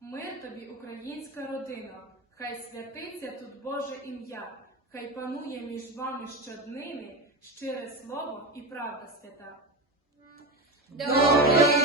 Мир тобі, українська родина, хай святиться тут Боже ім'я, хай панує між вами щодними щире слово і правда свята. Добре.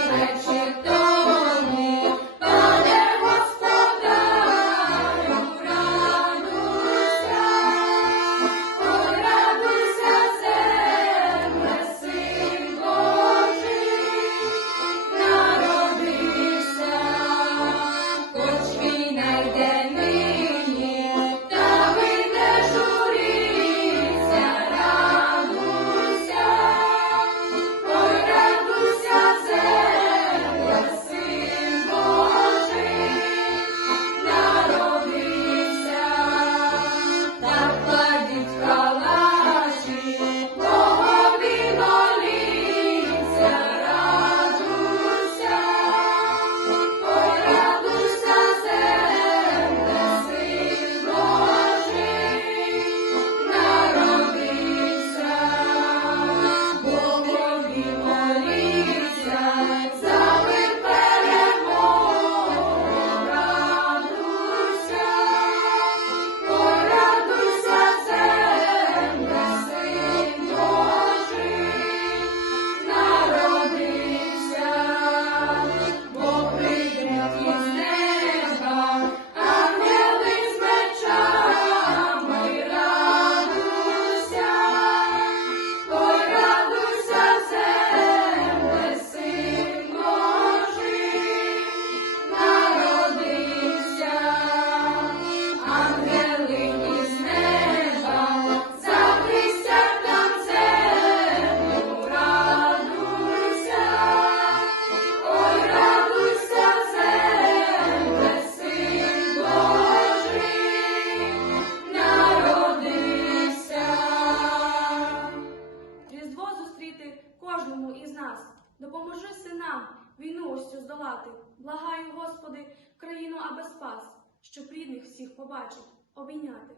врятувати. Благаю, Господи, країну аби спас, щоб рідних всіх побачив, обійняти.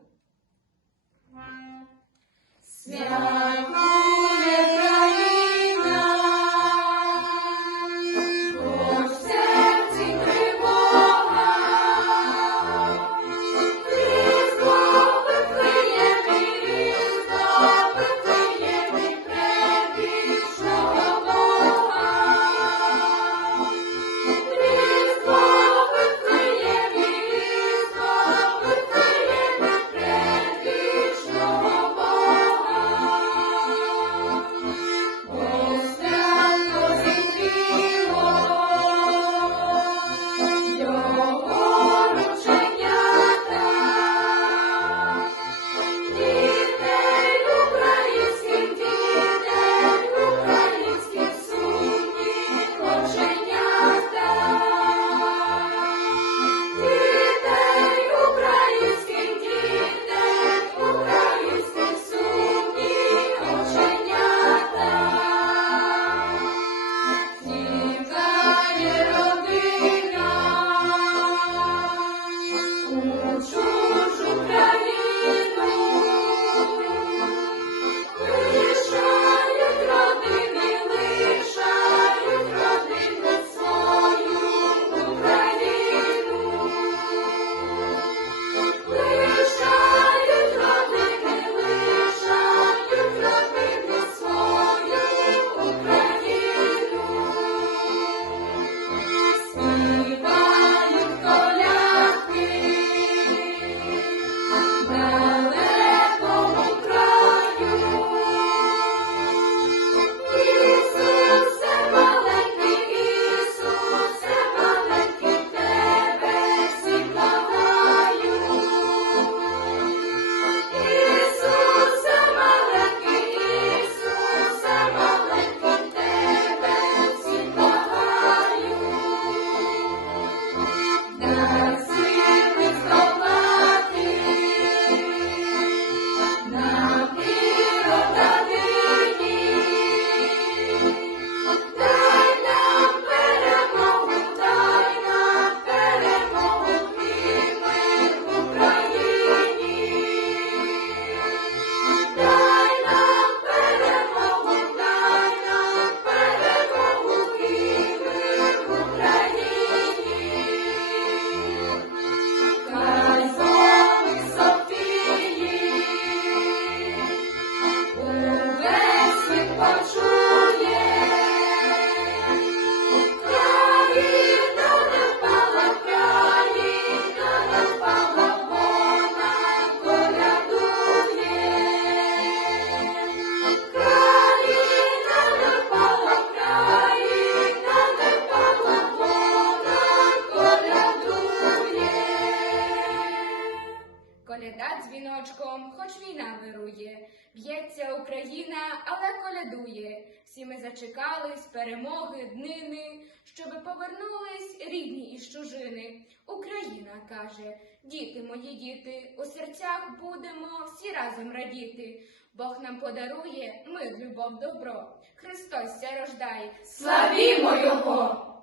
Святку Б'ється Україна, але колядує. Всі ми зачекались перемоги, днини, щоби повернулись рідні із чужини. Україна каже, діти мої діти, у серцях будемо всі разом радіти. Бог нам подарує мир, любов, добро. Христос ся рождає. Славімо Його!